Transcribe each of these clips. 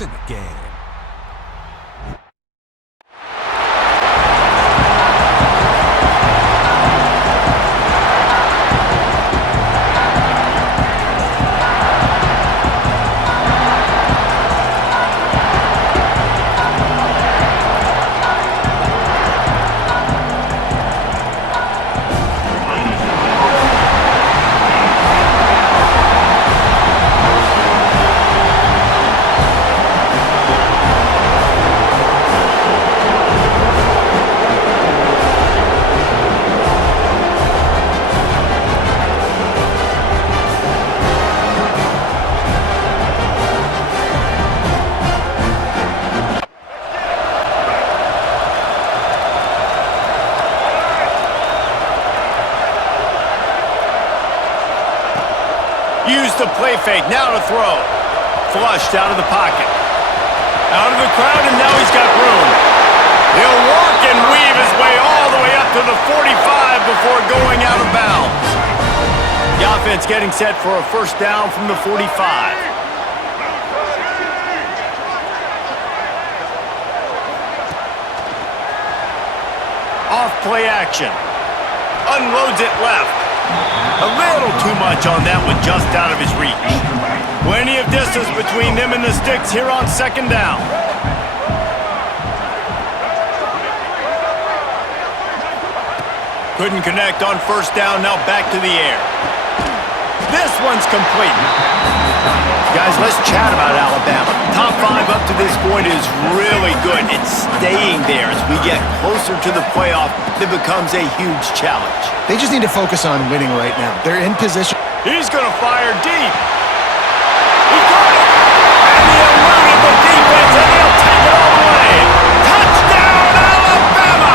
points in the game. Use the play fake, now to throw. Flushed out of the pocket. Out of the crowd, and now he's got room. He'll work and weave his way all the way up to the 45 before going out of bounds. The offense getting set for a first down from the 45. Off play action. Unloads it left. A little too much on that one, just out of his reach. Plenty of distance between them and the sticks here on second down. Couldn't connect on first down, now back to the air. This one's complete. Guys, let's chat about Alabama. Top 5 up to this point is really good. It's staying there as we get closer to the playoff. It becomes a huge challenge. They just need to focus on winning right now. They're in position. He's going to fire deep. He got it. And he eluded the defense, and he'll take it all the way. Touchdown, Alabama!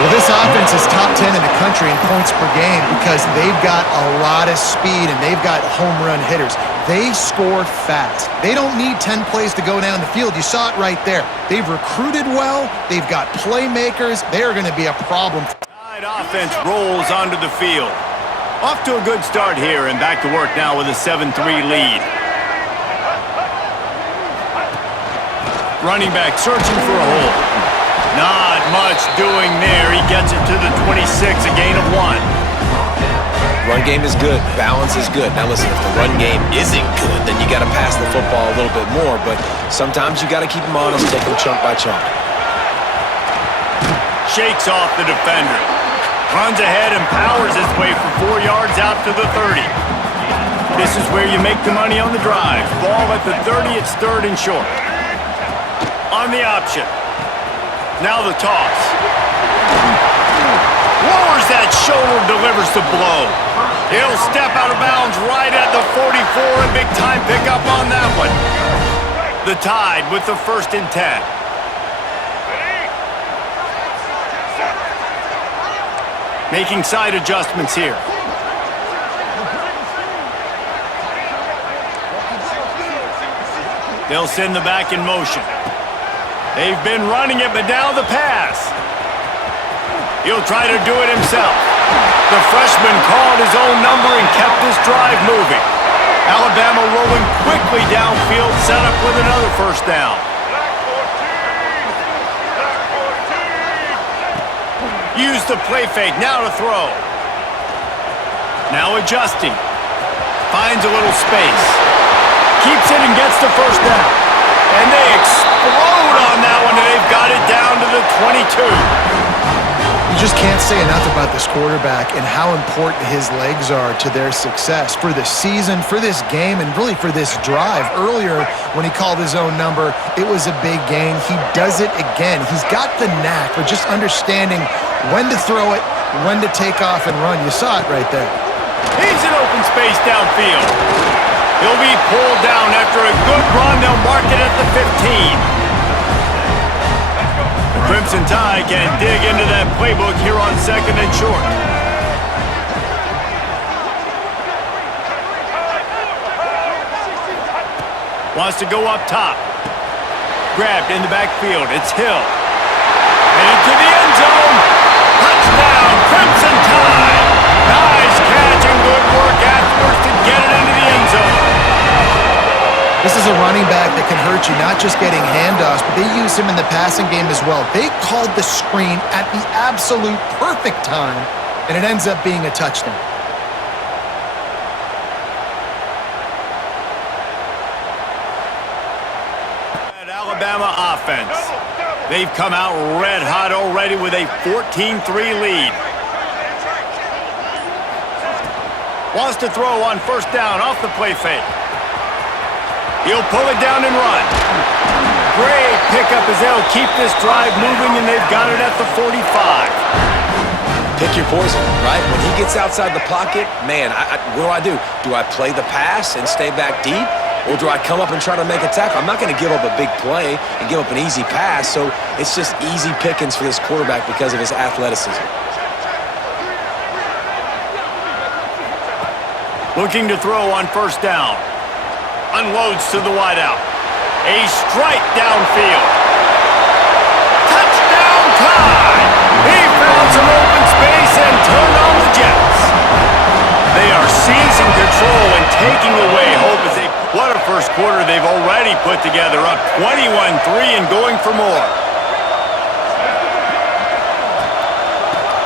Well, this offense is top 10 in the country in points per game because they've got a lot of speed and they've got home run hitters. They score fast. They don't need 10 plays to go down the field. You saw it right there. They've recruited well. They've got playmakers. They are going to be a problem. Offense rolls onto the field. Off to a good start here and back to work now with a 7-3 lead. Running back searching for a hole. Not much doing there. He gets it to the 26, a gain of 1. Run game is good. Balance is good. Now listen, if the run game isn't good, then you got to pass the football a little bit more, but sometimes you got to keep them honest, take them chunk by chunk. Shakes off the defender. Runs ahead and powers his way for 4 yards out to the 30. This is where you make the money on the drive. Ball at the 30, it's 3rd and short. On the option. Now the toss. Lowers that shoulder, delivers the blow. He'll step out of bounds right at the 44, and big time pickup on that one. The Tide with the 1st and 10. Making side adjustments here. They'll send the back in motion. They've been running it, but now the pass. He'll try to do it himself. The freshman called his own number and kept this drive moving. Alabama rolling quickly downfield, set up with another first down. Use the play fake, now to throw. Now adjusting. Finds a little space. Keeps it and gets the first down. And they explode on that one, and they've got it down to the 22. You just can't say enough about this quarterback and how important his legs are to their success for the season, for this game, and really for this drive. Earlier, when he called his own number, it was a big gain. He does it again. He's got the knack for just understanding when to throw it, when to take off and run. You saw it right there. He's in open space downfield. He'll be pulled down after a good run. They'll mark it at the 15. The Crimson Tide can dig into that playbook here on 2nd and short. Wants to go up top. Grabbed in the backfield. It's Hill. And into the end zone. Touchdown, Crimson Tide. Nice catch and good work afterwards to get it into the end zone. This is a running back that can hurt you, not just getting handoffs, but they use him in the passing game as well. They called the screen at the absolute perfect time, and it ends up being a touchdown. Alabama offense. They've come out red hot already with a 14-3 lead. Wants to throw on first down off the play fake. He'll pull it down and run. Great pickup as they'll keep this drive moving, and they've got it at the 45. Pick your poison, right? When he gets outside the pocket, man, what do? Do I play the pass and stay back deep? Or do I come up and try to make a tackle? I'm not going to give up a big play and give up an easy pass, so it's just easy pickings for this quarterback because of his athleticism. Looking to throw on first down. Unloads to the wideout. A strike downfield. Touchdown time! He found some open space and turned on the Jets. They are seizing control and taking away hope as they... What a first quarter they've already put together, up 21-3 and going for more.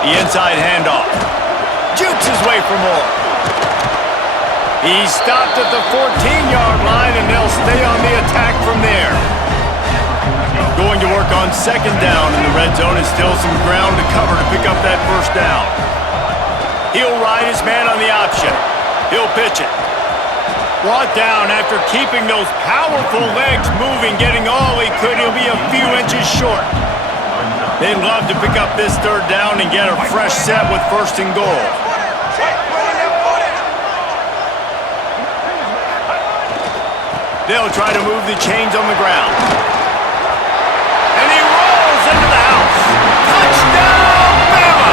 The inside handoff. Jukes his way for more. He's stopped at the 14-yard line, and they'll stay on the attack from there. Going to work on second down in the red zone, and still some ground to cover to pick up that first down. He'll ride his man on the option. He'll pitch it. Brought down after keeping those powerful legs moving, getting all he could. He'll be a few inches short. They'd love to pick up this third down and get a fresh set with first and goal. They'll try to move the chains on the ground. And he rolls into the house. Touchdown, Bama!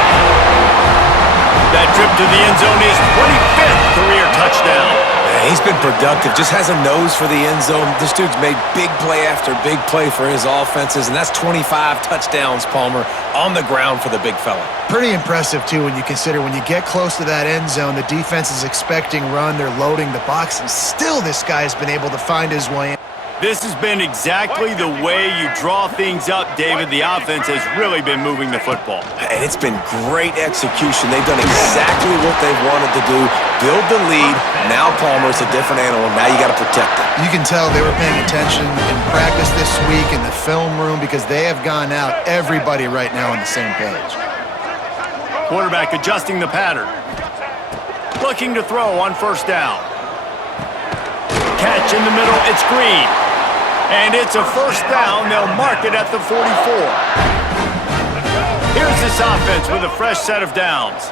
That trip to the end zone is 25th career touchdown. Yeah, he's been productive, just has a nose for the end zone. This dude's made big play after big play for his offenses, and that's 25 touchdowns, Palmer, on the ground for the big fella. Pretty impressive, too, when you consider when you get close to that end zone, the defense is expecting run, they're loading the box, and still this guy's been able to find his way in. This has been exactly the way you draw things up, David. The offense has really been moving the football. And it's been great execution. They've done exactly what they've wanted to do. Build the lead. Now Palmer's a different animal. Now you got to protect it. You can tell they were paying attention in practice this week in the film room because they have gone out, everybody right now on the same page. Quarterback adjusting the pattern. Looking to throw on first down. Catch in the middle. It's Green. And it's a first down. They'll mark it at the 44. Here's this offense with a fresh set of downs.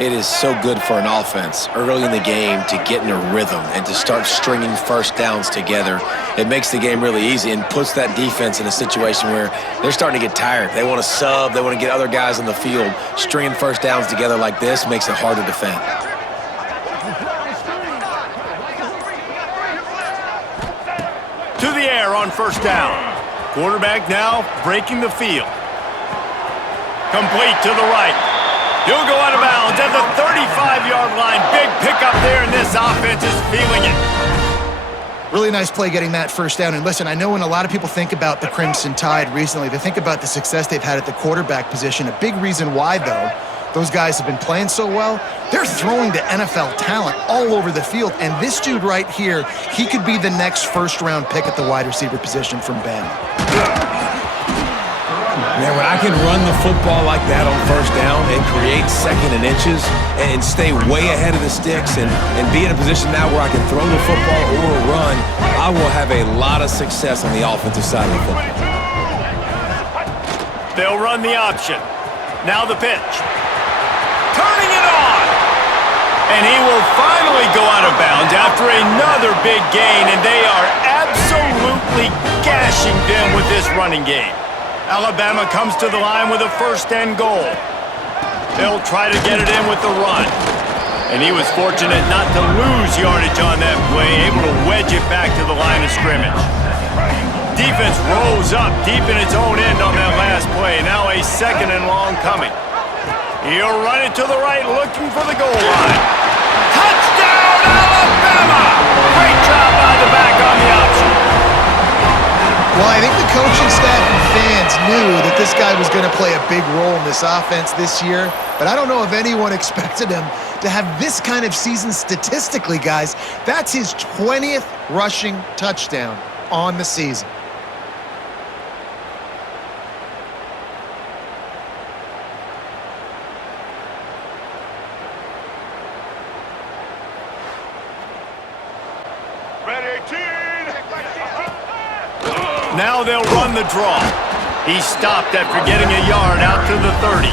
It is so good for an offense early in the game to get in a rhythm and to start stringing first downs together. It makes the game really easy and puts that defense in a situation where they're starting to get tired. They want to sub. They want to get other guys on the field. Stringing first downs together like this makes it hard to defend. To the air on first down. Quarterback now breaking the field. Complete to the right. He'll go out of bounds at the 35-yard line. Big pickup there, and this offense is feeling it. Really nice play getting that first down. And listen, I know when a lot of people think about the Crimson Tide recently, they think about the success they've had at the quarterback position. A big reason why, though, those guys have been playing so well, they're throwing to NFL talent all over the field. And this dude right here, he could be the next first-round pick at the wide receiver position from Bama. Man, when I can run the football like that on first down and create second and inches and stay way ahead of the sticks and be in a position now where I can throw the football or run, I will have a lot of success on the offensive side of the football. They'll run the option. Now the pitch. Turning it on. And he will finally go out of bounds after another big gain, and they are absolutely gashing them with this running game. Alabama comes to the line with a first and goal. They'll try to get it in with the run. And he was fortunate not to lose yardage on that play, able to wedge it back to the line of scrimmage. Defense rose up deep in its own end on that last play. Now a second and long coming. He'll run it to the right, looking for the goal line. Touchdown, Alabama! Great job by the back on the option. coaching staff and fans knew that this guy was going to play a big role in this offense this year, but I don't know if anyone expected him to have this kind of season statistically, guys. That's his 20th rushing touchdown on the season. Now they'll run the draw. He stopped after getting a yard out to the 30.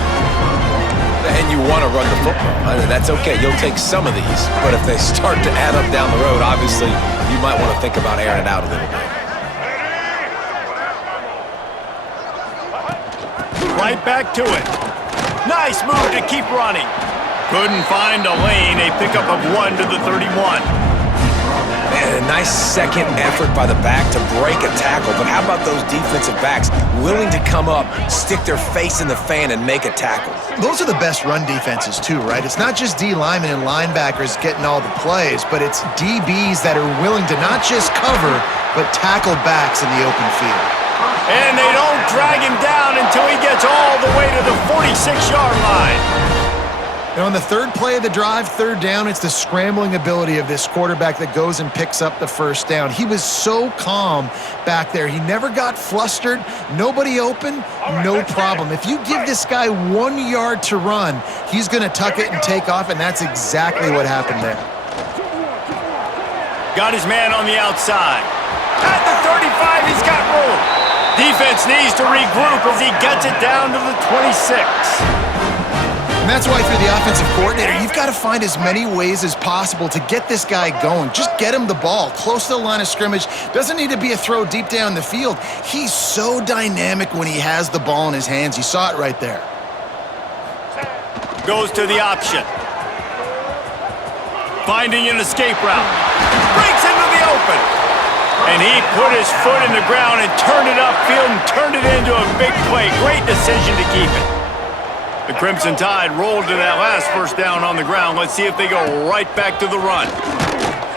And you want to run the football. I mean, that's okay. You'll take some of these. But if they start to add up down the road, obviously, you might want to think about airing it out a little bit. Right back to it. Nice move to keep running. Couldn't find a lane. A pickup of 1 to the 31. And a nice second effort by the back to break a tackle. But how about those defensive backs willing to come up, stick their face in the fan, and make a tackle? Those are the best run defenses too, right? It's not just D linemen and linebackers getting all the plays, but it's DBs that are willing to not just cover, but tackle backs in the open field. And they don't drag him down until he gets all the way to the 46-yard line. And on the third play of the drive, third down, it's the scrambling ability of this quarterback that goes and picks up the first down. He was so calm back there. He never got flustered. Nobody open, no problem. If you give this guy 1 yard to run, he's going to tuck it and take off, and that's exactly what happened there. Got his man on the outside. At the 35, he's got room. Defense needs to regroup as he gets it down to the 26. And that's why, through the offensive coordinator, you've got to find as many ways as possible to get this guy going. Just get him the ball close to the line of scrimmage. Doesn't need to be a throw deep down the field. He's so dynamic when he has the ball in his hands. You saw it right there. Goes to the option. Finding an escape route. Breaks into the open. And he put his foot in the ground and turned it upfield and turned it into a big play. Great decision to keep it. The Crimson Tide rolled to that last first down on the ground. Let's see if they go right back to the run.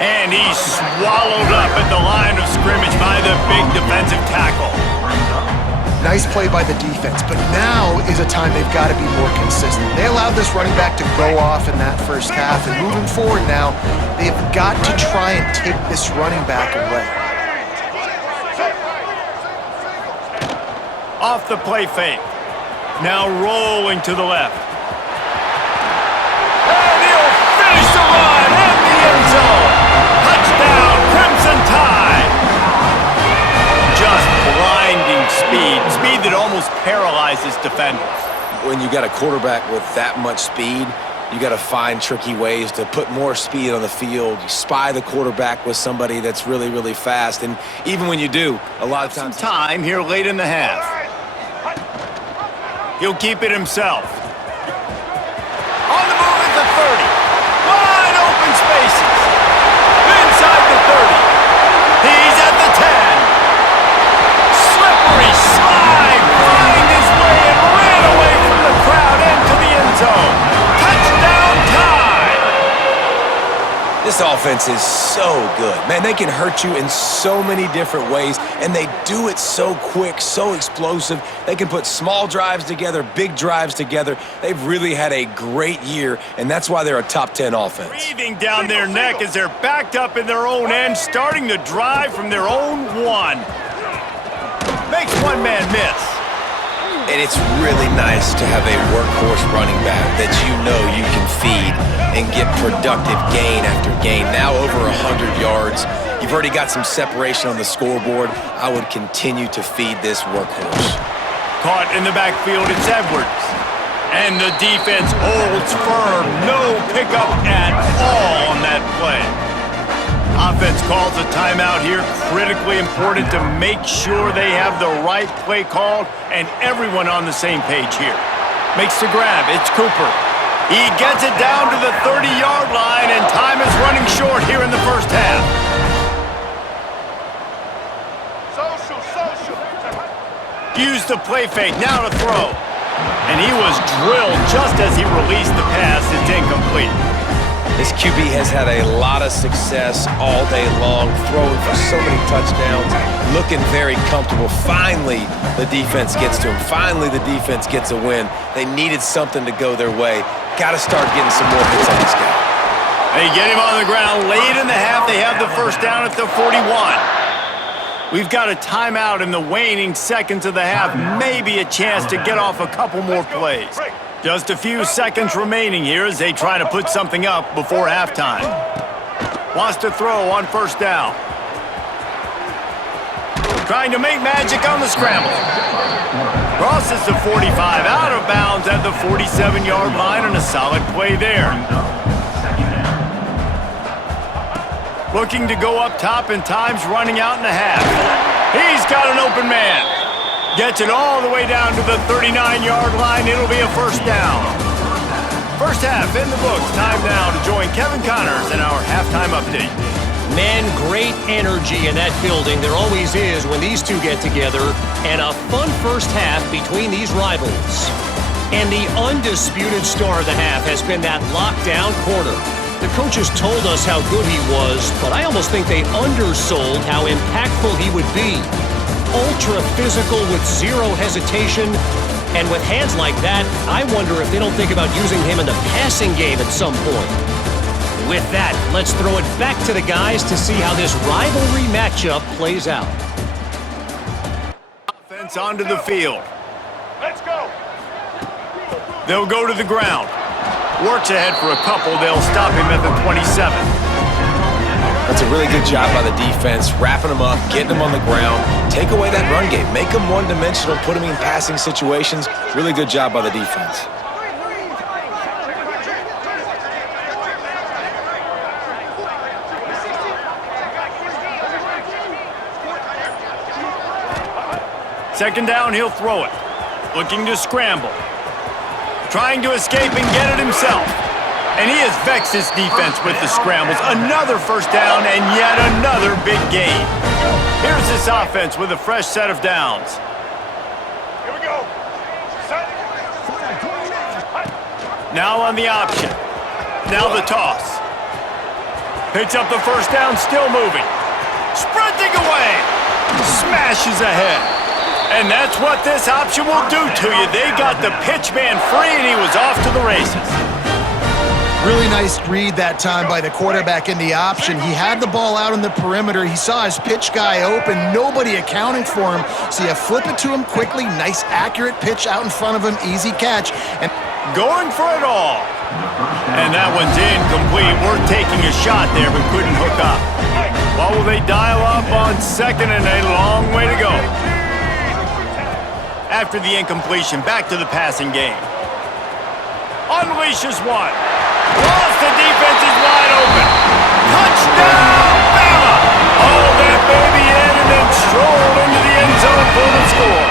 And he's swallowed up at the line of scrimmage by the big defensive tackle. Nice play by the defense, but now is a time they've got to be more consistent. They allowed this running back to go off in that first half, and moving forward now, they've got to try and take this running back away. Off the play fake. Now rolling to the left. And he'll finish the run in the end zone. Touchdown, Crimson Tide. Just blinding speed. Speed that almost paralyzes defenders. When you got a quarterback with that much speed, you got to find tricky ways to put more speed on the field, spy the quarterback with somebody that's really, really fast. And even when you do, a lot of times... Some time here late in the half. He'll keep it himself. On the move at the 30. Wide open spaces. Inside the 30. He's at the 10. Slippery slide. Find his way and ran away from the crowd into the end zone. Touchdown Tide. This offense is so good. Man, they can hurt you in so many different ways, and they do it so quick, so explosive. They can put small drives together, big drives together. They've really had a great year, and that's why they're a top 10 offense. Breathing down their neck as they're backed up in their own end, starting to drive from their own one. Makes one man miss. And it's really nice to have a workhorse running back that you know you can feed and get productive gain after gain. Now over 100 yards. You've already got some separation on the scoreboard. I would continue to feed this workhorse. Caught in the backfield, it's Edwards. And the defense holds firm. No pickup at all on that play. Offense calls a timeout here. Critically important to make sure they have the right play called and everyone on the same page here. Makes the grab. It's Cooper. He gets it down to the 30-yard line, and time is running short here in the first half. Used the play fake. Now to throw. And he was drilled just as he released the pass. It's incomplete. This QB has had a lot of success all day long, throwing for so many touchdowns, looking very comfortable. Finally, the defense gets to him. Finally, the defense gets a win. They needed something to go their way. Got to start getting some more hits on this guy. They get him on the ground late in the half. They have the first down at the 41. We've got a timeout in the waning seconds of the half. Maybe a chance to get off a couple more plays. Just a few seconds remaining here as they try to put something up before halftime. Wants to throw on first down. Trying to make magic on the scramble. Crosses the 45, out of bounds at the 47-yard line, and a solid play there. Looking to go up top, and time's running out in the half. He's got an open man. Gets it all the way down to the 39-yard line. It'll be a first down. First half in the books. Time now to join Kevin Connors in our halftime update. Man, great energy in that building. There always is when these two get together. And a fun first half between these rivals. And the undisputed star of the half has been that lockdown corner. The coaches told us how good he was, but I almost think they undersold how impactful he would be. Ultra physical with zero hesitation, and with hands like that, I wonder if they don't think about using him in the passing game at some point. With that, let's throw it back to the guys to see how this rivalry matchup plays out. Offense onto the field. Let's go. They'll go to the ground. Works ahead for a couple. They'll stop him at the 27. That's a really good job by the defense, wrapping them up, getting them on the ground, take away that run game, make them one-dimensional, put them in passing situations. Really good job by the defense. Second down, he'll throw it. Looking to scramble. Trying to escape and get it himself. And he has vexed his defense with the scrambles. Another first down and yet another big gain. Here's this offense with a fresh set of downs. Here we go. Now on the option. Now the toss. Picks up the first down, still moving. Sprinting away. Smashes ahead. And that's what this option will do to you. They got the pitch man free, and he was off to the races. Really nice read that time by the quarterback in the option. He had the ball out on the perimeter. He saw his pitch guy open. Nobody accounting for him. So you flip it to him quickly. Nice, accurate pitch out in front of him. Easy catch. And going for it all. And that one's incomplete. We're taking a shot there, but couldn't hook up. Well, will they dial up on second, and a long way to go. After the incompletion, back to the passing game. Unleashes one. Lost, the defense is wide open. Touchdown, Bama! Haul that baby in and then stroll into the end zone for the score.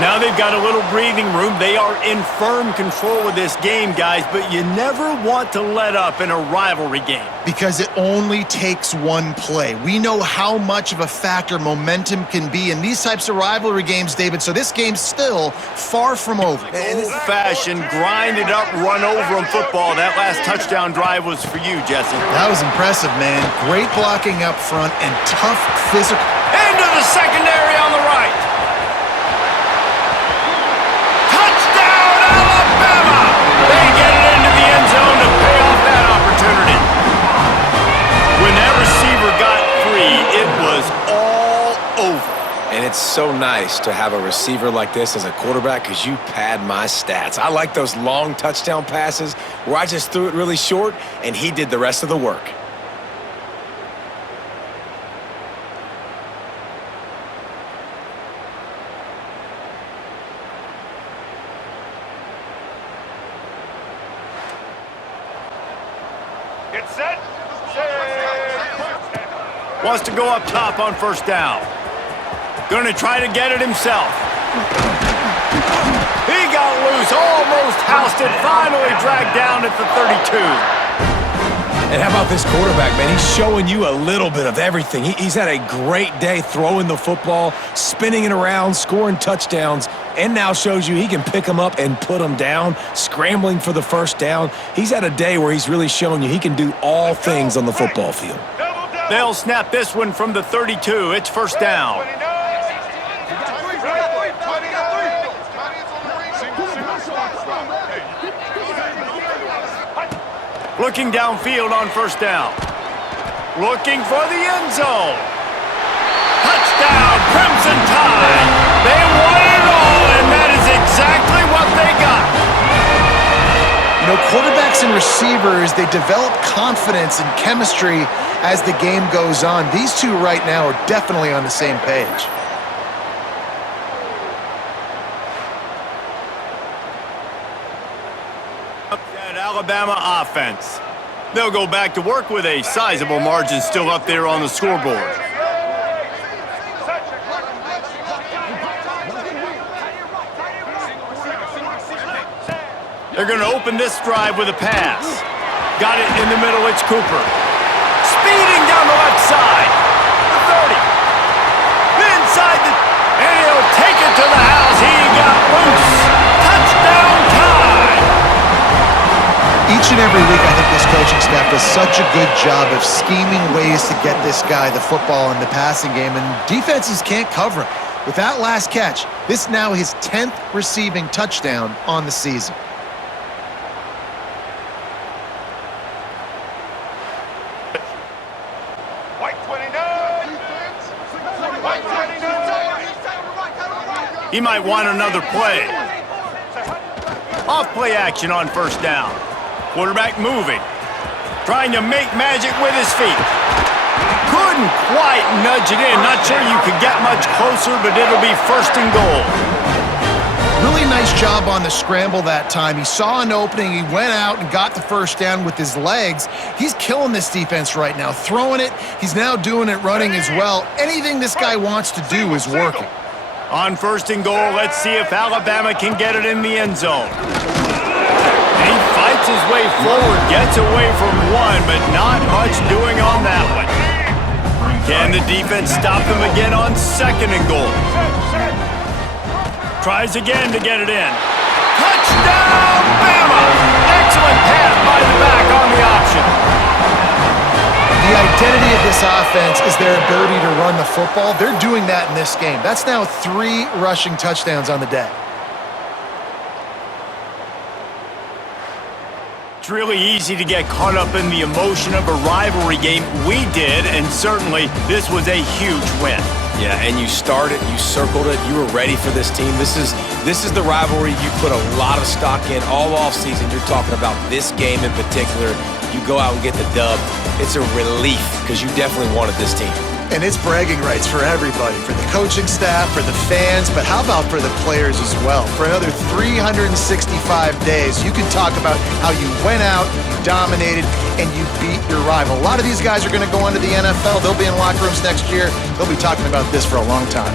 Now they've got a little breathing room. They are in firm control of this game, guys, but you never want to let up in a rivalry game. Because it only takes one play. We know how much of a factor momentum can be in these types of rivalry games, David, so this game's still far from over. Old-fashioned, grinded up, run over in football. That last touchdown drive was for you, Jesse. That was impressive, man. Great blocking up front and tough physical. Into the secondary on the right. Touchdown, Alabama! They get it into the end zone to pay off that opportunity. When that receiver got free, it was all over. And it's so nice to have a receiver like this as a quarterback because you pad my stats. I like those long touchdown passes where I just threw it really short and he did the rest of the work. Get set. Wants to go up top on first down. Going to try to get it himself. He got loose, almost housed it, finally dragged down at the 32. And how about this quarterback, man? He's showing you a little bit of everything. He's had a great day throwing the football, spinning it around, scoring touchdowns, and now shows you he can pick them up and put them down, scrambling for the first down. He's had a day where he's really shown you he can do all things on the football field. They'll snap this one from the 32. It's first down. Looking downfield on first down. Looking for the end zone. Touchdown, Crimson Tide. They won it all, and that is exactly what they got. You know, quarterbacks and receivers, they develop confidence and chemistry as the game goes on. These two right now are definitely on the same page. That Alabama offense. They'll go back to work with a sizable margin still up there on the scoreboard. They're going to open this drive with a pass. Got it in the middle, it's Cooper. Speeding down the left side. The 30. Inside the... And he'll take it to the house. He got loose. Touchdown Tide. Each and every week, I think this coaching staff does such a good job of scheming ways to get this guy the football in the passing game, and defenses can't cover him. With that last catch, this now his 10th receiving touchdown on the season. He might want another play. Off play action on first down. Quarterback moving. Trying to make magic with his feet. Couldn't quite nudge it in. Not sure you could get much closer, but it'll be first and goal. Really nice job on the scramble that time. He saw an opening. He went out and got the first down with his legs. He's killing this defense right now. Throwing it. He's now doing it running as well. Anything this guy wants to do is working. On first and goal, let's see if Alabama can get it in the end zone. And he fights his way forward, gets away from one, but not much doing on that one. Can the defense stop him again on second and goal? Tries again to get it in. Touchdown, Bama! Excellent pass by the back on the option. The identity of this offense is their ability to run the football. They're doing that in this game. That's now 3 rushing touchdowns on the day. It's really easy to get caught up in the emotion of a rivalry game. We did, and certainly this was a huge win. Yeah, and you started, you circled it, you were ready for this team. This is the rivalry you put a lot of stock in all offseason. You're talking about this game in particular. You go out and get the dub. It's a relief because you definitely wanted this team. And it's bragging rights for everybody, for the coaching staff, for the fans, but how about for the players as well? For another 365 days, you can talk about how you went out, you dominated, and you beat your rival. A lot of these guys are going to go into the NFL. They'll be in locker rooms next year. They'll be talking about this for a long time.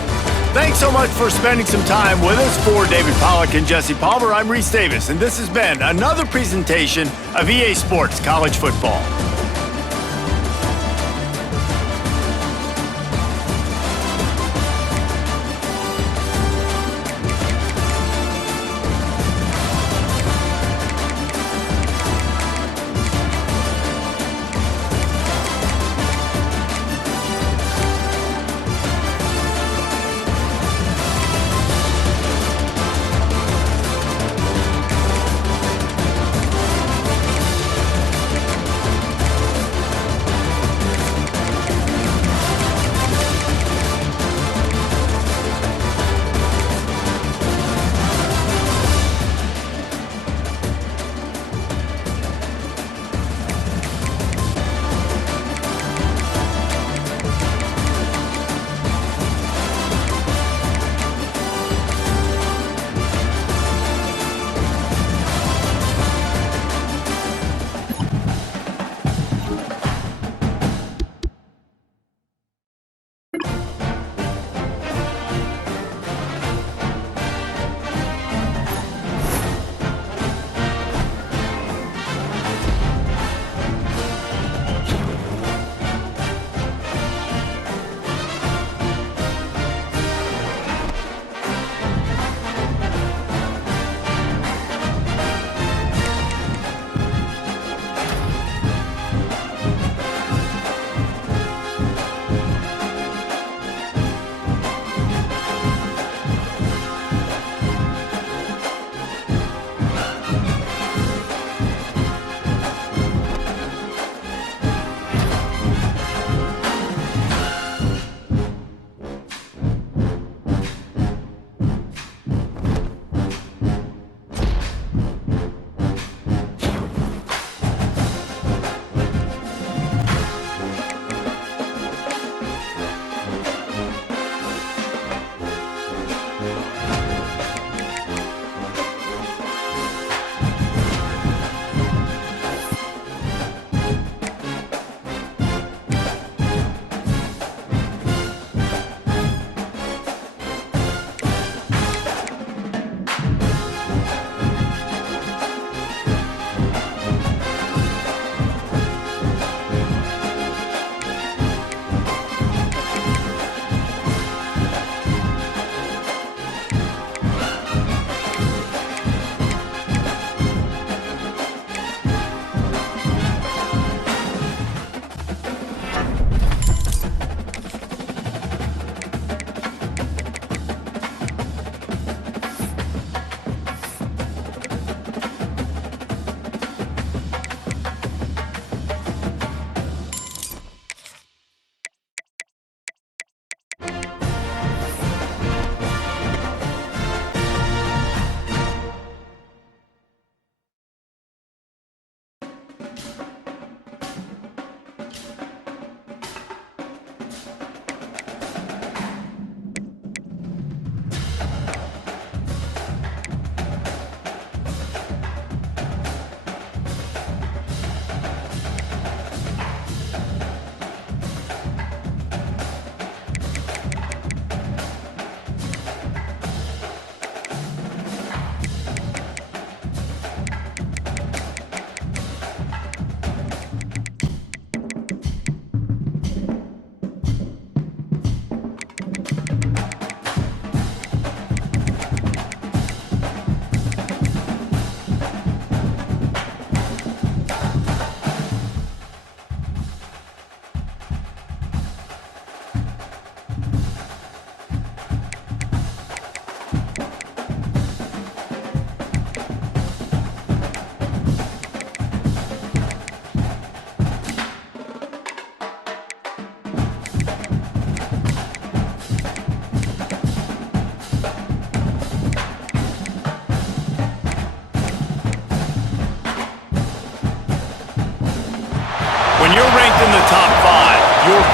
Thanks so much for spending some time with us. For David Pollack and Jesse Palmer, I'm Reese Davis, and this has been another presentation of EA Sports College Football.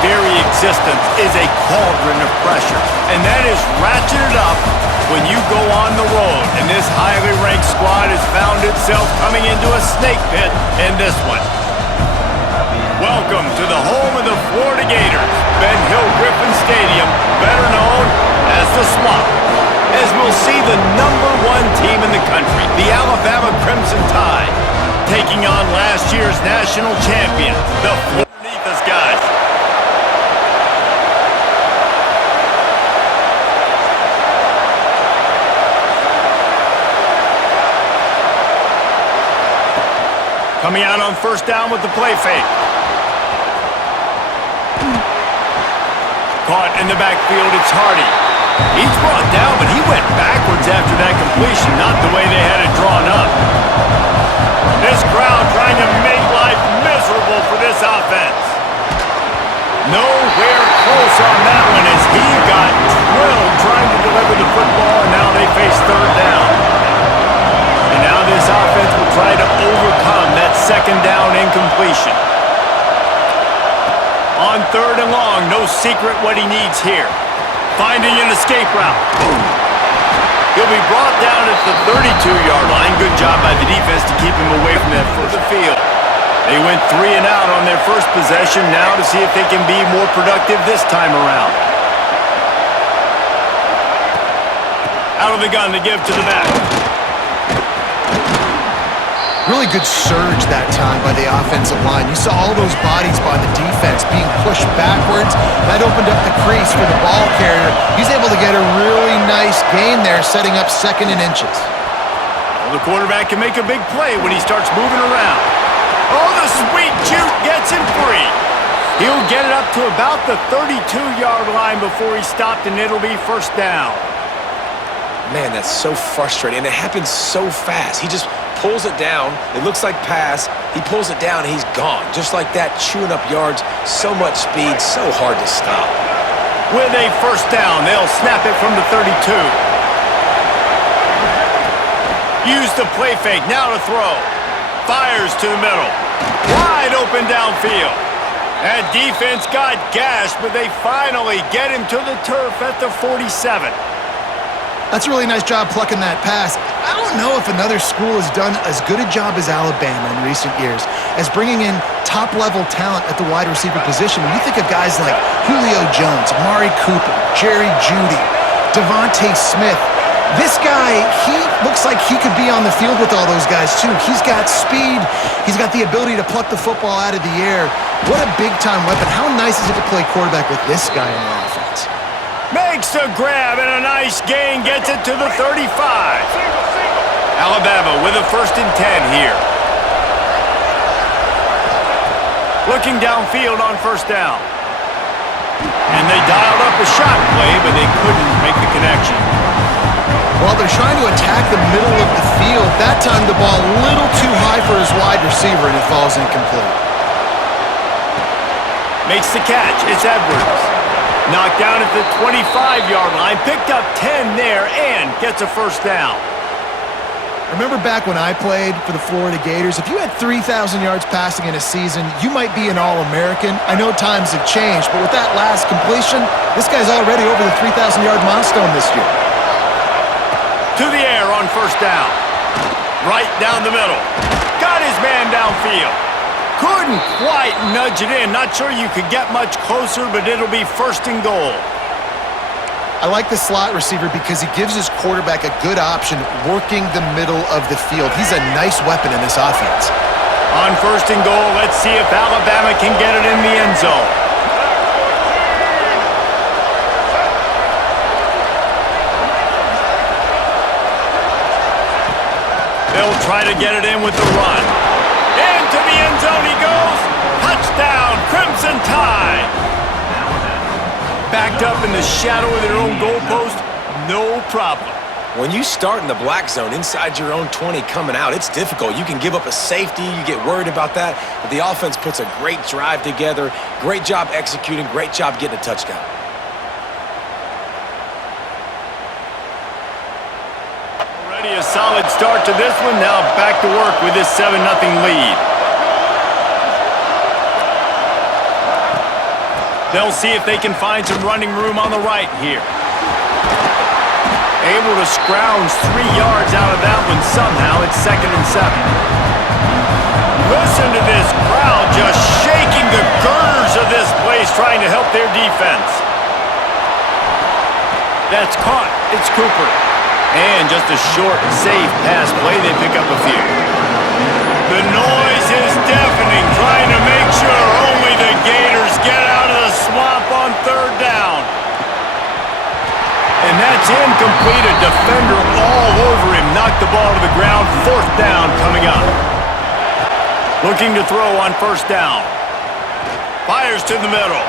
secondary existence is a cauldron of pressure, and that is ratcheted up when you go on the road. And this highly ranked squad has found itself coming into a snake pit in this one. Welcome to the home of the Florida Gators, Ben Hill Griffin Stadium, better known as the Swamp, as we'll see the #1 team in the country, the Alabama Crimson Tide, taking on last year's national champions, the Florida guys. Coming out on first down with the play fake. Caught in the backfield, it's Hardy. He's brought down, but he went backwards after that completion, not the way they had it drawn up. This crowd trying to make life miserable for this offense. Nowhere close on that one as he got drilled trying to deliver the football, and now they face third down. And now this offense will try to overcome that second down incompletion. On third and long, no secret what he needs here. Finding an escape route. He'll be brought down at the 32-yard line. Good job by the defense to keep him away from that first field. They went 3 and out on their first possession, now to see if they can be more productive this time around. Out of the gun to give to the back. Really good surge that time by the offensive line. You saw all those bodies by the defense being pushed backwards. That opened up the crease for the ball carrier. He's able to get a really nice gain there, setting up 2nd and inches. Well, the quarterback can make a big play when he starts moving around. Oh, the sweet juke gets him free. He'll get it up to about the 32-yard line before he stopped, and it'll be first down. Man, that's so frustrating, and it happens so fast. He just pulls it down. It looks like pass. He pulls it down, and he's gone. Just like that, chewing up yards. So much speed, so hard to stop. With a first down, they'll snap it from the 32. Use the play fake, now to throw. Fires to the middle. Wide open downfield. That defense got gashed, but they finally get him to the turf at the 47. That's a really nice job plucking that pass. I don't know if another school has done as good a job as Alabama in recent years as bringing in top-level talent at the wide receiver position. When you think of guys like Julio Jones, Amari Cooper, Jerry Jeudy, Devontae Smith, this guy, he looks like he could be on the field with all those guys too. He's got speed. He's got the ability to pluck the football out of the air. What a big-time weapon. How nice is it to play quarterback with this guy in the offense? Makes a grab and a nice gain, gets it to the 35. Alabama with a 1st and 10 here. Looking downfield on first down. And they dialed up a shot play, but they couldn't make the connection. Well, they're trying to attack the middle of the field. That time the ball a little too high for his wide receiver, and it falls incomplete. Makes the catch. It's Edwards. Knocked down at the 25-yard line. Picked up 10 there and gets a first down. Remember back when I played for the Florida Gators, if you had 3,000 yards passing in a season, you might be an All-American. I know times have changed, but with that last completion, this guy's already over the 3,000-yard milestone this year. To the air on first down. Right down the middle. Got his man downfield. Couldn't quite nudge it in. Not sure you could get much closer, but it'll be 1st and goal. I like the slot receiver because he gives his quarterback a good option working the middle of the field. He's a nice weapon in this offense. On 1st and goal, let's see if Alabama can get it in the end zone. They'll try to get it in with the run. Into the end zone he goes. Touchdown, Crimson Tide. Backed up in the shadow of their own goalpost, no problem. When you start in the black zone inside your own 20 coming out, it's difficult. You can give up a safety. You get worried about that. But the offense puts a great drive together. Great job executing. Great job getting a touchdown. Already a solid start to this one. Now back to work with this 7-0 lead. They'll see if they can find some running room on the right here. Able to scrounge 3 yards out of that one somehow. It's 2nd and 7. Listen to this crowd just shaking the girders of this place trying to help their defense. That's caught. It's Cooper. And just a short, safe pass play. They pick up a few. The noise is deafening, trying to make sure only the Gators get out of the swamp on 3rd down. And that's incomplete. A defender all over him. Knocked the ball to the ground. 4th down coming up. Looking to throw on 1st down. Fires to the middle.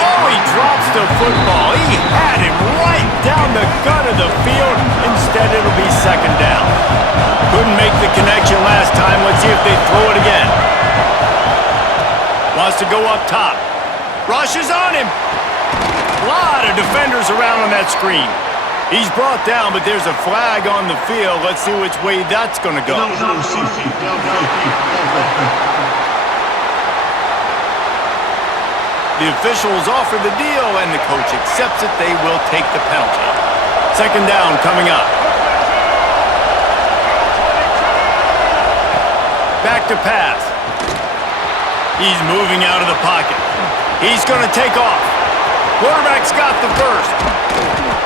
Oh, he drops the football. He had him right down the gut of the field. Instead, it'll be 2nd down. Couldn't make the connection last time. Let's see if they throw it again. Wants to go up top. Rushes on him. A lot of defenders around on that screen. He's brought down, but there's a flag on the field. Let's see which way that's going to go. The officials offer the deal, and the coach accepts it. They will take the penalty. 2nd down coming up. Back to pass. He's moving out of the pocket. He's going to take off. Quarterback's got the first.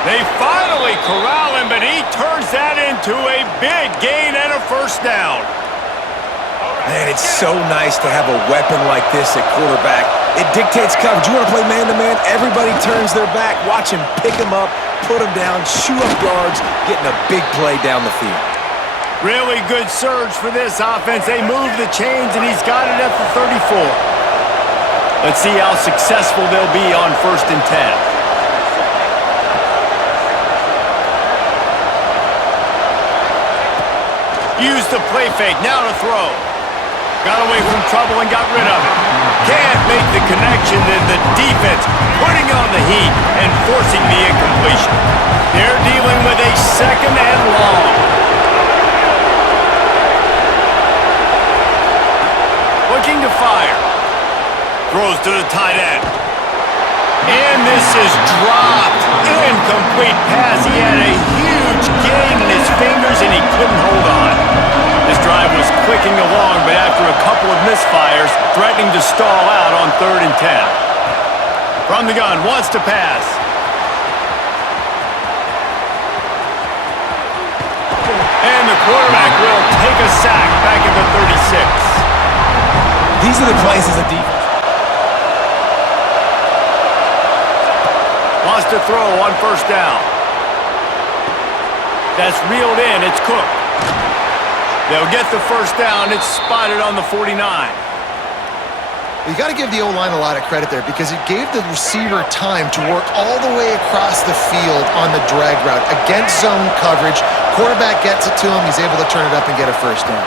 They finally corral him, but he turns that into a big gain and a 1st down. Man, it's so nice to have a weapon like this at quarterback. It dictates coverage. You want to play man-to-man? Everybody turns their back. Watch him pick him up, put him down, shoot up yards, getting a big play down the field. Really good surge for this offense. They move the chains, and he's got it at the 34. Let's see how successful they'll be on 1st and 10. Use the play fake. Now to throw. Got away from trouble and got rid of it. Can't make the connection, then the defense putting on the heat and forcing the incompletion. They're dealing with a 2nd and long. Looking to fire. Throws to the tight end. And this is dropped. Incomplete pass. He had a huge gain in his fingers and he couldn't hold on. This drive was clicking along, but after a couple of misfires, threatening to stall out on 3rd and 10. From the gun, wants to pass. And the quarterback will take a sack back at the 36. These are the plays as a defense. Wants to throw on 1st down. That's reeled in. It's Cook. They'll get the 1st down. It's spotted on the 49. You got to give the O-line a lot of credit there because it gave the receiver time to work all the way across the field on the drag route against zone coverage. Quarterback gets it to him. He's able to turn it up and get a 1st down.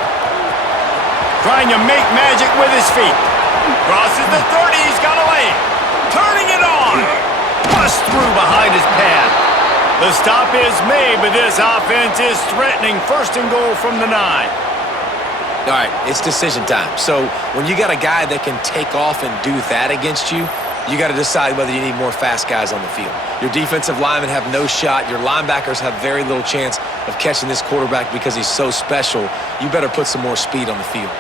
Trying to make magic with his feet. Crosses the 30. He's got a lane. Turning it on. Bust through behind his pad. The stop is made, but this offense is threatening 1st and goal from the 9. All right, it's decision time. So when you got a guy that can take off and do that against you, you got to decide whether you need more fast guys on the field. Your defensive linemen have no shot. Your linebackers have very little chance of catching this quarterback because he's so special. You better put some more speed on the field.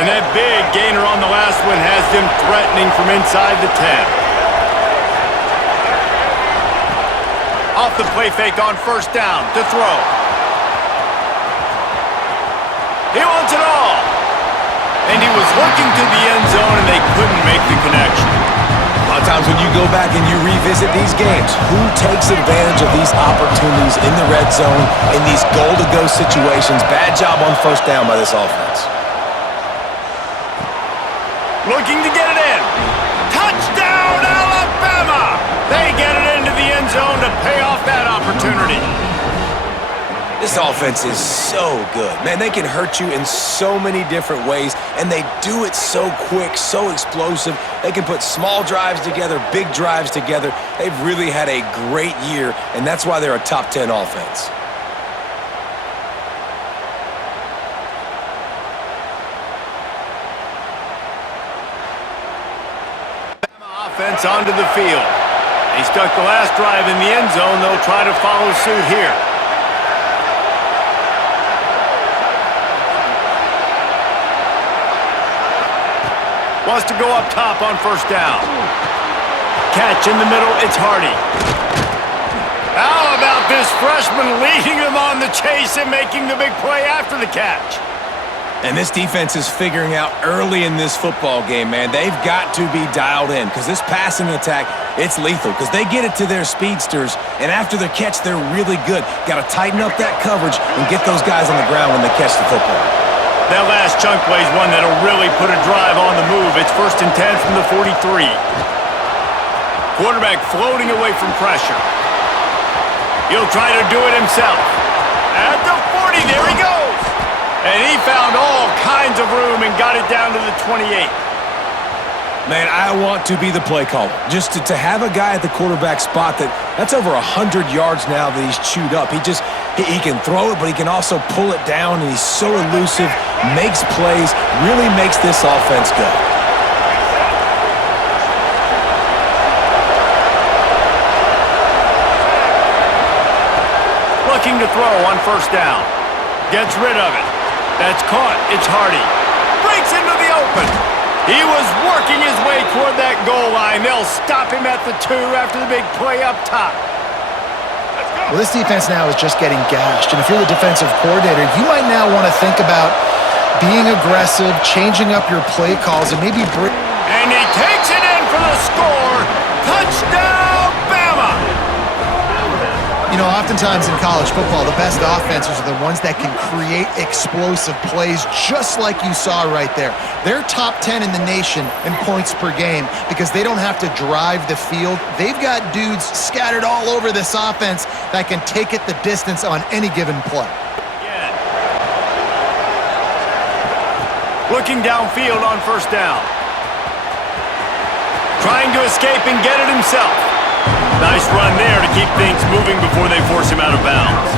And that big gainer on the last one has them threatening from inside the 10. Off the play fake on 1st down to throw. He wants it all. And he was looking to the end zone and they couldn't make the connection. A lot of times when you go back and you revisit these games, who takes advantage of these opportunities in the red zone, in these goal-to-go situations? Bad job on 1st down by this offense. Looking to get it in. Touchdown, Alabama! They get it into the end zone to pay off that opportunity. This offense is so good. Man, they can hurt you in so many different ways, and they do it so quick, so explosive. They can put small drives together, big drives together. They've really had a great year, and that's why they're a top 10 offense. Offense onto the field. They stuck the last drive in the end zone. They'll try to follow suit here. Wants to go up top on first down. Catch in the middle, it's Hardy. How about this freshman leading them on the chase and making the big play after the catch? And this defense is figuring out early in this football game, man. They've got to be dialed in because this passing attack, it's lethal because they get it to their speedsters, and after the catch, they're really good. Got to tighten up that coverage and get those guys on the ground when they catch the football. That last chunk play is one that'll really put a drive on the move. It's 1st and 10 from the 43. Quarterback floating away from pressure. He'll try to do it himself. At the 40, there he goes. And he found all kinds of room and got it down to the 28. Man, I want to be the play caller. Just to have a guy at the quarterback spot that's over 100 yards now that he's chewed up. He can throw it, but he can also pull it down, and he's so elusive, makes plays, really makes this offense go. Looking to throw on first down. Gets rid of it. That's caught. It's Hardy. Breaks into the open. He was working his way toward that goal line. They'll stop him at the 2 after the big play up top. Well, this defense now is just getting gashed. And if you're the defensive coordinator, you might now want to think about being aggressive, changing up your play calls, and maybe And he takes it in for the score. Touchdown, Bama! You know, oftentimes in college football, the best offenses are the ones that can create explosive plays just like you saw right there. They're top 10 in the nation in points per game because they don't have to drive the field. They've got dudes scattered all over this offense that can take it the distance on any given play. Again. Looking downfield on first down. Trying to escape and get it himself. Nice run there to keep things moving before they force him out of bounds.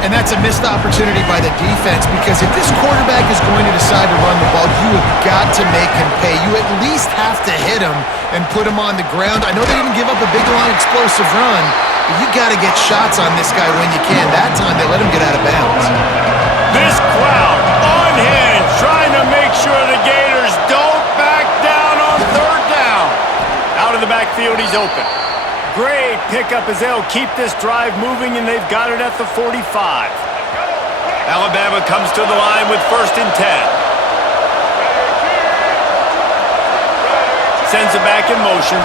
And that's a missed opportunity by the defense because if this quarterback is going to decide to run the ball, you have got to make him pay. You at least have to hit him and put him on the ground. I know they didn't give up a big, long, explosive run, but you got to get shots on this guy when you can. That time they let him get out of bounds. This crowd unhinged, trying to make sure the Gators don't back down on third down. Out of the backfield, he's open. Great pickup as they'll keep this drive moving, and they've got it at the 45. Alabama comes to the line with 1st and 10. Sends it back in motion.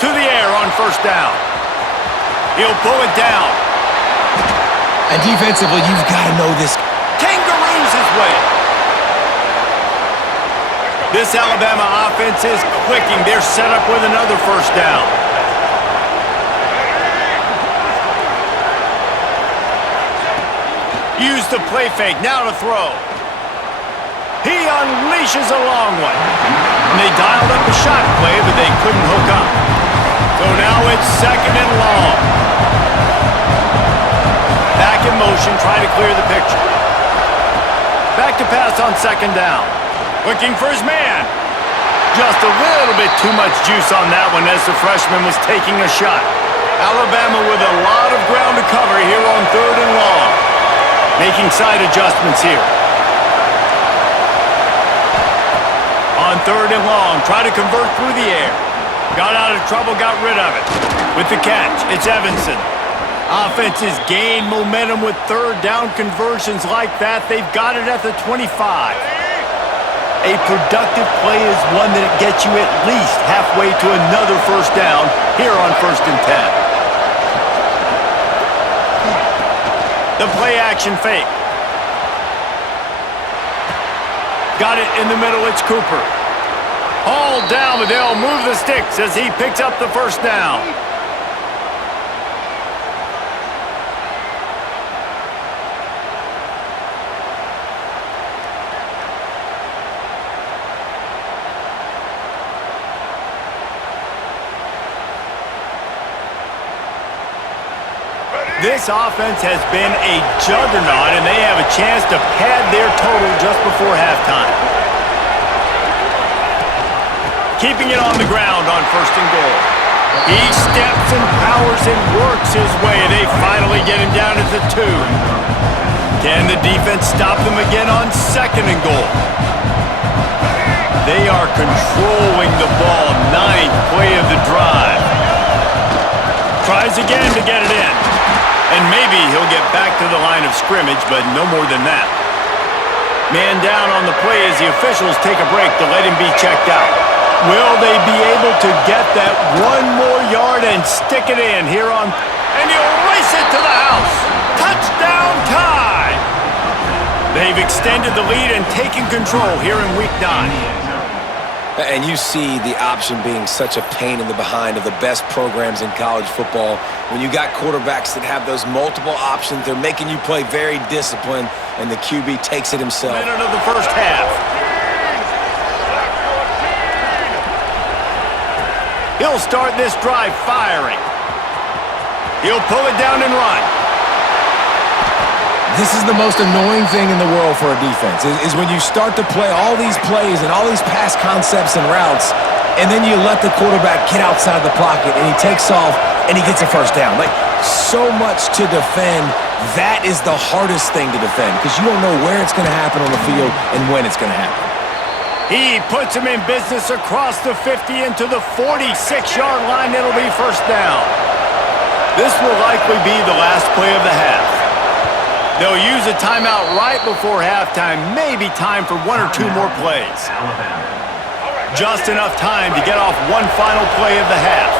To the air on first down. He'll pull it down. And defensively, you've got to know this. Kangaroos his way. This Alabama offense is clicking. They're set up with another first down. Use the play fake, now to throw. He unleashes a long one. And they dialed up a shot play, but they couldn't hook up. So now it's 2nd and long. Back in motion, try to clear the picture. Back to pass on 2nd down. Looking for his man. Just a little bit too much juice on that one as the freshman was taking a shot. Alabama with a lot of ground to cover here on 3rd and long. Making side adjustments here. On 3rd and long, try to convert through the air. Got out of trouble, got rid of it. With the catch, it's Evanson. Offenses gain momentum with 3rd down conversions like that. They've got it at the 25. A productive play is one that gets you at least halfway to another first down here on 1st and 10. The play action fake. Got it in the middle, it's Cooper. Hauled down, but they'll move the sticks as he picks up the first down. This offense has been a juggernaut, and they have a chance to pad their total just before halftime. Keeping it on the ground on 1st and goal. He steps and powers and works his way. They finally get him down at the 2. Can the defense stop them again on 2nd and goal? They are controlling the ball. 9th play of the drive. Tries again to get it in. And maybe he'll get back to the line of scrimmage, but no more than that. Man down on the play as the officials take a break to let him be checked out. Will they be able to get that 1 more yard and stick it in here on... And he'll race it to the house. Touchdown tie! They've extended the lead and taken control here in Week 9. And you see the option being such a pain in the behind of the best programs in college football. When you got quarterbacks that have those multiple options, they're making you play very disciplined, and the QB takes it himself. Minute of the first half. He'll start this drive firing. He'll pull it down and run. This is the most annoying thing in the world for a defense, is when you start to play all these plays and all these pass concepts and routes, and then you let the quarterback get outside the pocket, and he takes off, and he gets a first down. Like, so much to defend. That is the hardest thing to defend, because you don't know where it's going to happen on the field and when it's going to happen. He puts him in business across the 50 into the 46-yard line. It'll be first down. This will likely be the last play of the half. They'll use a timeout right before halftime. Maybe time for 1 or 2 more plays. Just enough time to get off one final play of the half.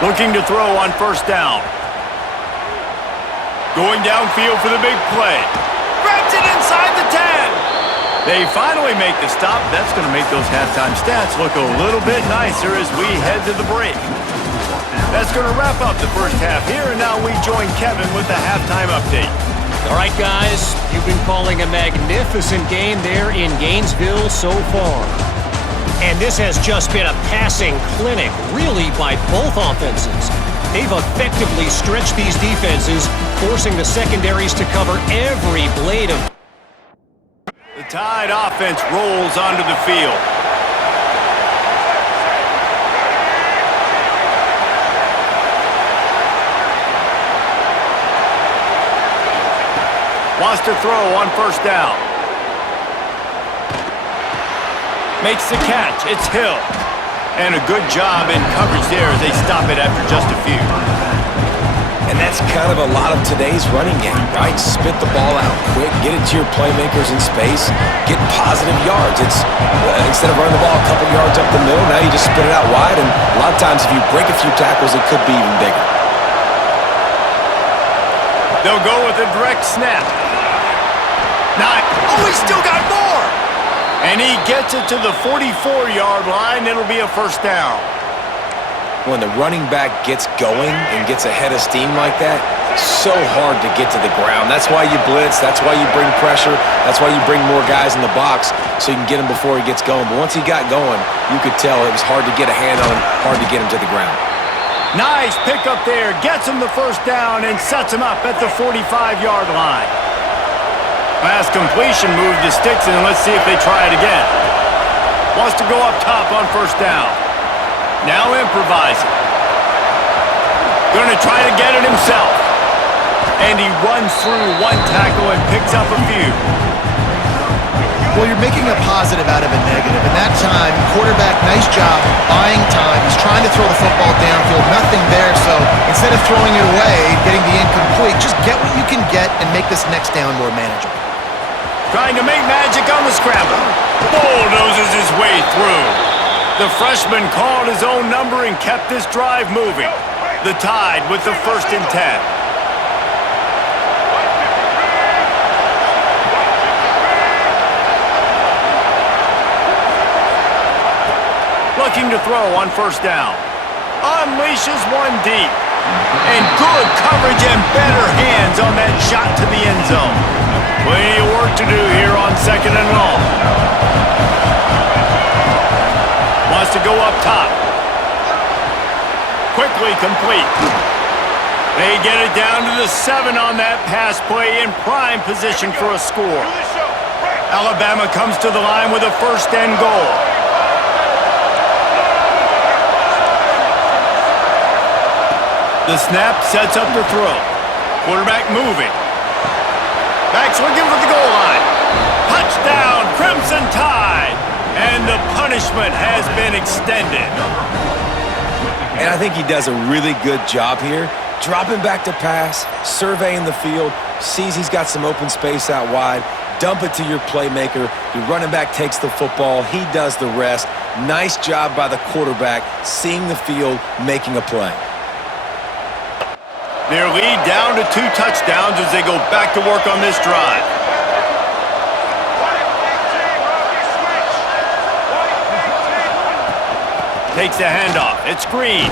Looking to throw on first down. Going downfield for the big play. Grabs it inside the 10. They finally make the stop. That's going to make those halftime stats look a little bit nicer as we head to the break. That's going to wrap up the first half here, and now we join Kevin with the halftime update. All right, guys, you've been calling a magnificent game there in Gainesville so far. And this has just been a passing clinic, really, by both offenses. They've effectively stretched these defenses, forcing the secondaries to cover every blade of... The Tide offense rolls onto the field. Wants to throw on first down. Makes the catch. It's Hill. And a good job in coverage there as they stop it after just a few. And that's kind of a lot of today's running game, right? Spit the ball out quick, get it to your playmakers in space, get positive yards. It's instead of running the ball a couple yards up the middle, now you just spit it out wide, and a lot of times if you break a few tackles, it could be even bigger. They'll go with a direct snap. Oh, he's still got more! And he gets it to the 44-yard line. It'll be a first down. When the running back gets going and gets ahead of steam like that, so hard to get to the ground. That's why you blitz. That's why you bring pressure. That's why you bring more guys in the box so you can get him before he gets going. But once he got going, you could tell it was hard to get a hand on him, hard to get him to the ground. Nice pick up there. Gets him the first down and sets him up at the 45-yard line. Pass completion, move the sticks, and let's see if they try it again. Wants to go up top on first down. Now improvising. Going to try to get it himself. And he runs through one tackle and picks up a few. Well, you're making a positive out of a negative. And that time, quarterback, nice job, buying time. He's trying to throw the football downfield, nothing there. So instead of throwing it away, getting the incomplete, just get what you can get and make this next down more manageable. Trying to make magic on the scramble. Bulldozes his way through. The freshman called his own number and kept this drive moving. The Tide with the 1st and 10. Looking to throw on first down. Unleashes one deep. And good coverage and better hands on that shot to the end zone. Plenty of work to do here on 2nd and long. Wants to go up top. quickly complete. They get it down to the 7 on that pass play in prime position for a score. Alabama comes to the line with a first and goal. The snap sets up the throw. Quarterback moving. Back's looking for the goal line. Touchdown, Crimson Tide! And the punishment has been extended. And I think he does a really good job here. Dropping back to pass, surveying the field, sees he's got some open space out wide, dump it to your playmaker. Your running back takes the football. He does the rest. Nice job by the quarterback, seeing the field, making a play. Their lead down to 2 touchdowns as they go back to work on this drive. Takes the handoff. It's Green.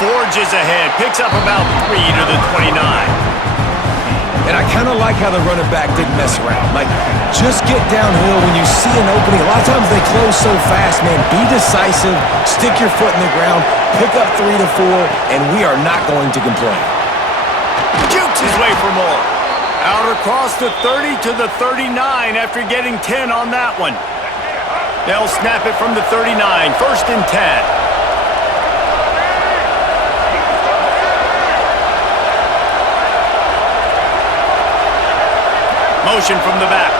Forges ahead. Picks up about 3 to the 29. And I kind of like how the running back didn't mess around. Like, just get downhill when you see an opening. A lot of times they close so fast, man. Be decisive. Stick your foot in the ground. Pick up 3 to 4, and we are not going to complain. Jukes his way for more. Out across the 30 to the 39 after getting 10 on that one. They'll snap it from the 39. First and 10. Motion from the back.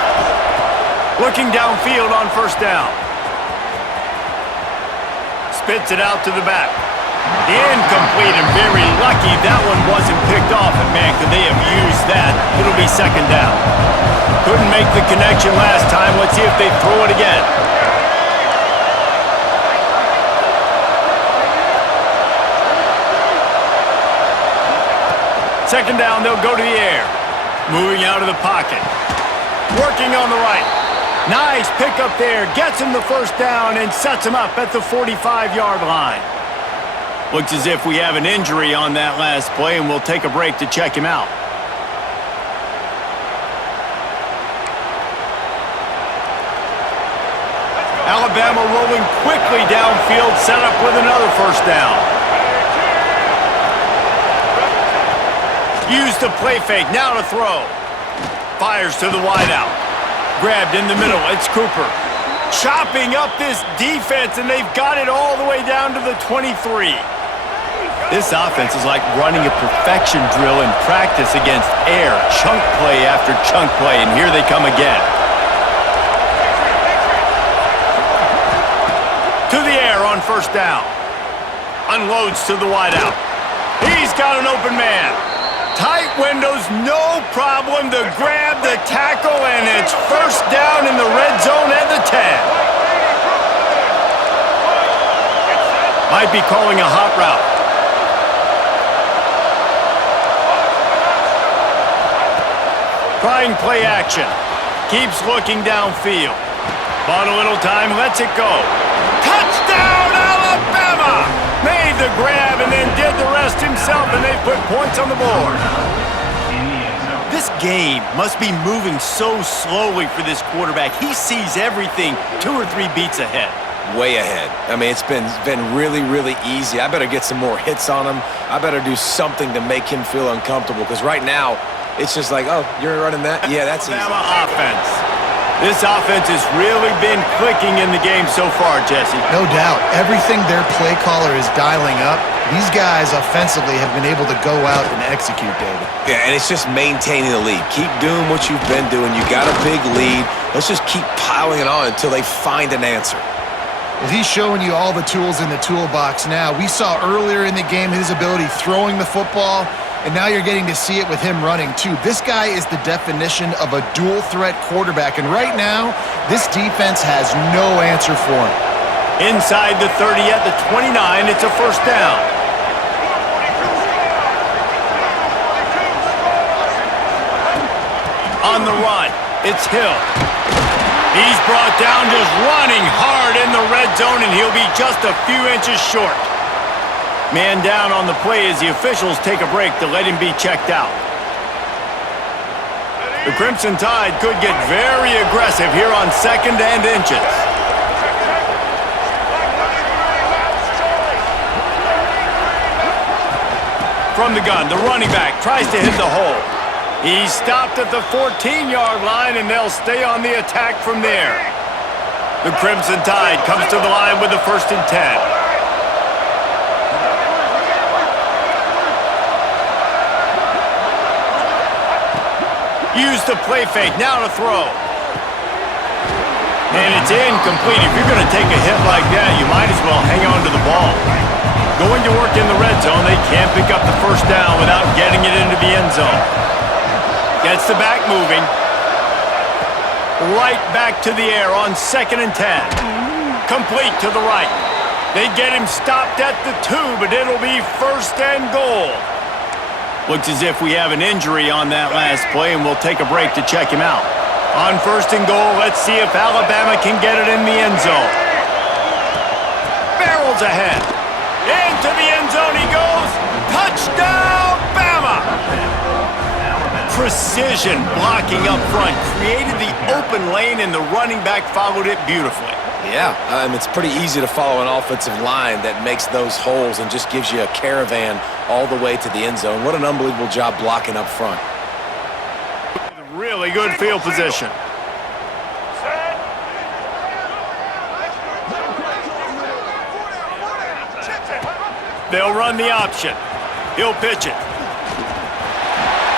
Looking downfield on first down. Spits it out to the back. Incomplete and very lucky that one wasn't picked off. And man, could they have used that? It'll be second down. Couldn't make the connection last time. Let's see if they throw it again. Second down, they'll go to the air. Moving out of the pocket. Working on the right. Nice pickup there. Gets him the first down and sets him up at the 45-yard line. Looks as if we have an injury on that last play, and we'll take a break to check him out. Alabama rolling quickly downfield, set up with another first down. Use the play fake, now to throw. Fires to the wideout. Grabbed in the middle, it's Cooper. Chopping up this defense, and they've got it all the way down to the 23. This offense is like running a perfection drill in practice against air. Chunk play after chunk play, and here they come again. To the air on first down. Unloads to the wideout. He's got an open man. Tight windows, no problem to grab the tackle, and it's first down in the red zone at the 10. Might be calling a hot route. Trying play action. Keeps looking downfield. Bought a little time, lets it go. Touchdown, Alabama! Made the grab and then did the rest himself, and they put points on the board. This game must be moving so slowly for this quarterback. He sees everything 2 or 3 beats ahead. Way ahead. I mean, it's been really, really easy. I better get some more hits on him. I better do something to make him feel uncomfortable, because right now, it's just like, oh, you're running that? Yeah, that's easy. Alabama offense. This offense has really been clicking in the game so far, Jesse. No doubt. Everything their play caller is dialing up, these guys offensively have been able to go out and execute, David. Yeah, and it's just maintaining the lead. Keep doing what you've been doing. You got a big lead. Let's just keep piling it on until they find an answer. Well, he's showing you all the tools in the toolbox now. We saw earlier in the game his ability throwing the football, and now you're getting to see it with him running, too. This guy is the definition of a dual-threat quarterback, and right now, this defense has no answer for him. Inside the 30 at the 29, it's a first down. On the run, it's Hill. He's brought down just running hard in the red zone, and he'll be just a few inches short. Man down on the play as the officials take a break to let him be checked out. The Crimson Tide could get very aggressive here on second and inches. from the gun. The running back tries to hit the hole. He's stopped at the 14-yard line, and they'll stay on the attack from there. The Crimson Tide comes to the line with the 1st and 10. Use the play fake, now to throw. And it's incomplete. If you're going to take a hit like that, you might as well hang on to the ball. Going to work in the red zone, they can't pick up the 1st down without getting it into the end zone. Gets the back moving. Right back to the air on 2nd and 10. Complete to the right. They get him stopped at the 2, but it'll be 1st and goal. Looks as if we have an injury on that last play, and we'll take a break to check him out. On 1st and goal, let's see if Alabama can get it in the end zone. Barrels ahead. Into the end zone he goes. Touchdown, Bama! Precision blocking up front. Created the open lane, and the running back followed it beautifully. Yeah, it's pretty easy to follow an offensive line that makes those holes and just gives you a caravan all the way to the end zone. What an unbelievable job blocking up front. Really good field position. They'll run the option. He'll pitch it.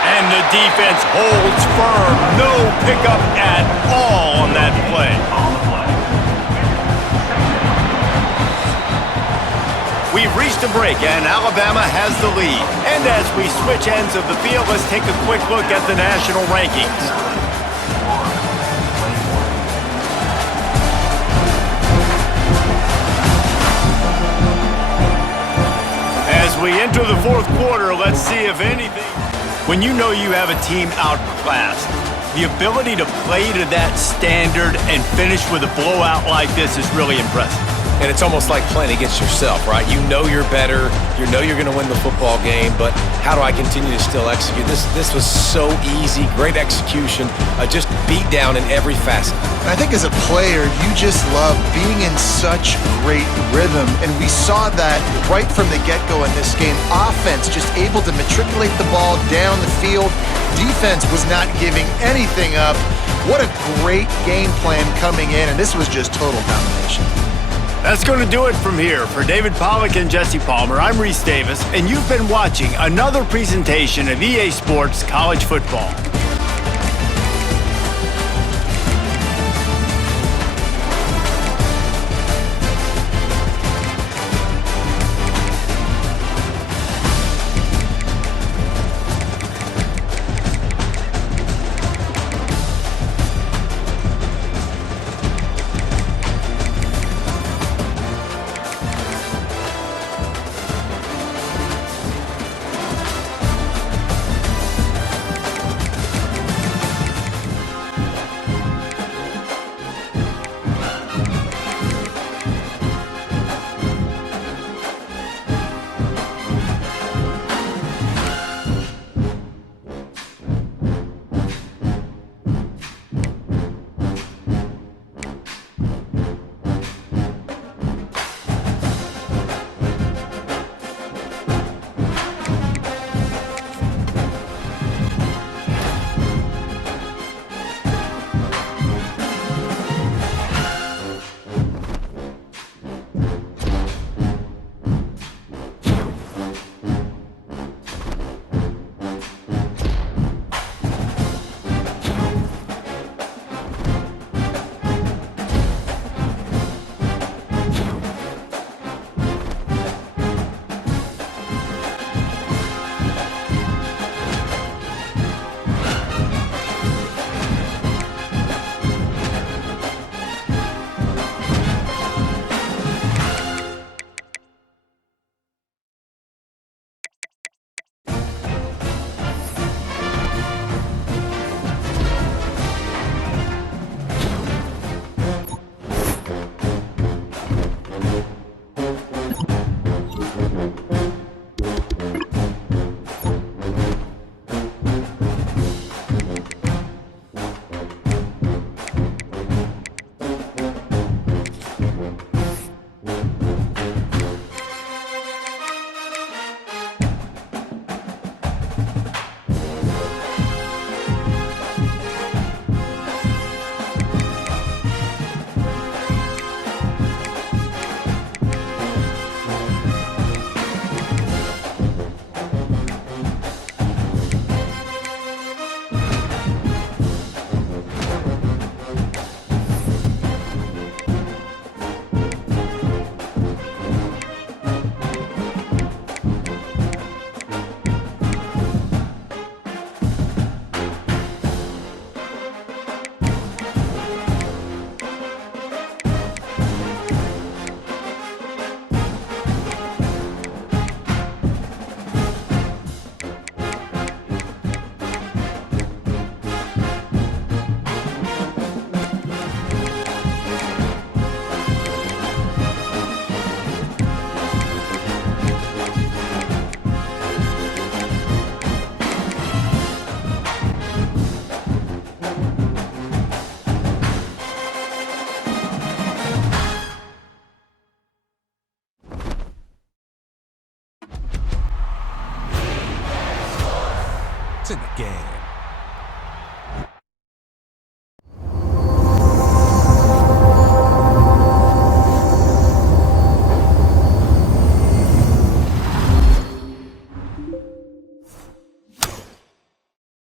And the defense holds firm. No pickup at all on that play. We've reached a break, and Alabama has the lead. And as we switch ends of the field, let's take a quick look at the national rankings. As we enter the 4th quarter, let's see if anything... When you know you have a team outclassed, the ability to play to that standard and finish with a blowout like this is really impressive. And it's almost like playing against yourself, right? You know you're better. You know you're going to win the football game, but how do I continue to still execute? This was so easy, great execution, just beat down in every facet. I think as a player, you just love being in such great rhythm, and we saw that right from the get-go in this game. Offense just able to matriculate the ball down the field. Defense was not giving anything up. What a great game plan coming in, and this was just total domination. That's going to do it from here. For David Pollack and Jesse Palmer, I'm Reese Davis, and you've been watching another presentation of EA Sports College Football. in the game.